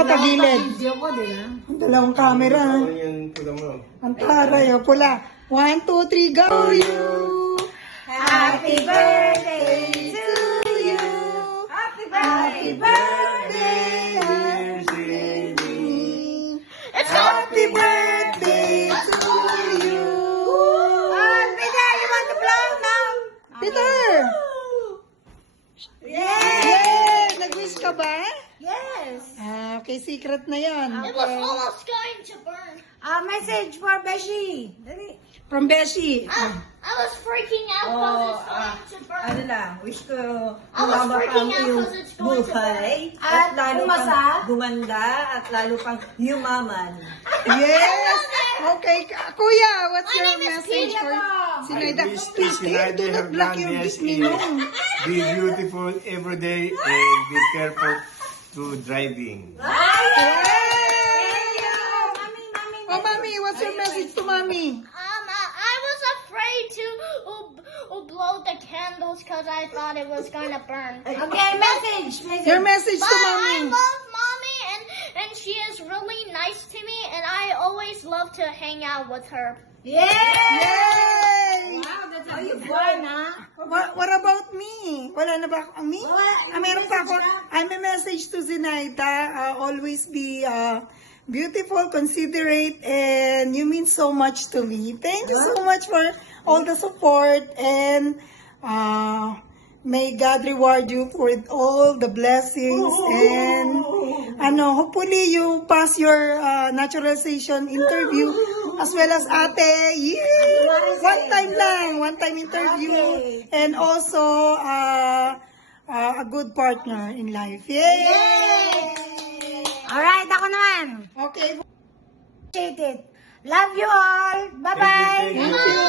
katagilid. Video ko, di ba? Ang dalawang camera. Ang taray, o pula. 1, 2, 3, go you! Happy birthday to you! Happy birthday, Happy birthday to you! Peter, you want to blow now? Peter! Yay! Nag-wish ka ba? Yes. Okay, secret na yan. It was almost going to burn. Message for Beshi. Dali. From Beshi. I was freaking out because it's going to burn. Ano lang, wish ko I was lumabak freaking ang out iyong 'cause it's going to buhay At lalo umasa? pang gumanda at lalo pang yumaman. Yes! Okay, Kuya, what's My your name is message Peter. for Sinaida? I wish Please, Sinaida do not her block your blonde big hair ninong. Be beautiful every day and be careful to driving. Yay! Mami. Oh, Mami, what's your message to Mami? I was afraid to blow the candles because I thought it was going to burn. Okay, message. Your message But to I Mami. love mommy and she is really nice to me and I always love to hang out with her. Yay! Yay! Wow, that's a good one, ha? What about me? Wala na ba ako? Me? Wala, Meron pa ako. I'm a message to Zenaida. Always be beautiful, considerate, and you mean so much to me. Thank you so much for all the support, and may God reward you for all the blessings, and hopefully you pass your naturalization interview as well as ate. Yeah! One time interview, and also a good partner in life. Yay! Alright, ako naman. Okay. Appreciate it. Love you all. Bye-bye. Thank you.